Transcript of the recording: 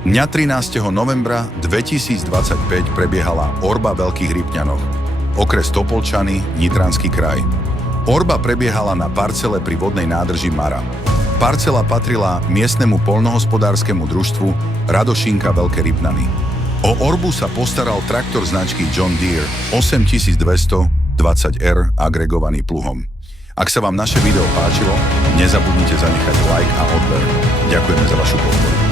Dňa 13. novembra 2025 prebiehala Orba v Veľkých Rybňanoch, okres Topolčany, Nitranský kraj. Orba prebiehala na parcele pri vodnej nádrži Mara. Parcela patrila miestnemu poľnohospodárskemu družstvu Radošinka Veľké Rybňany. O Orbu sa postaral traktor značky John Deere 8220R agregovaný pluhom. Ak sa vám naše video páčilo, nezabudnite zanechať like a odber. Ďakujeme za vašu podporu.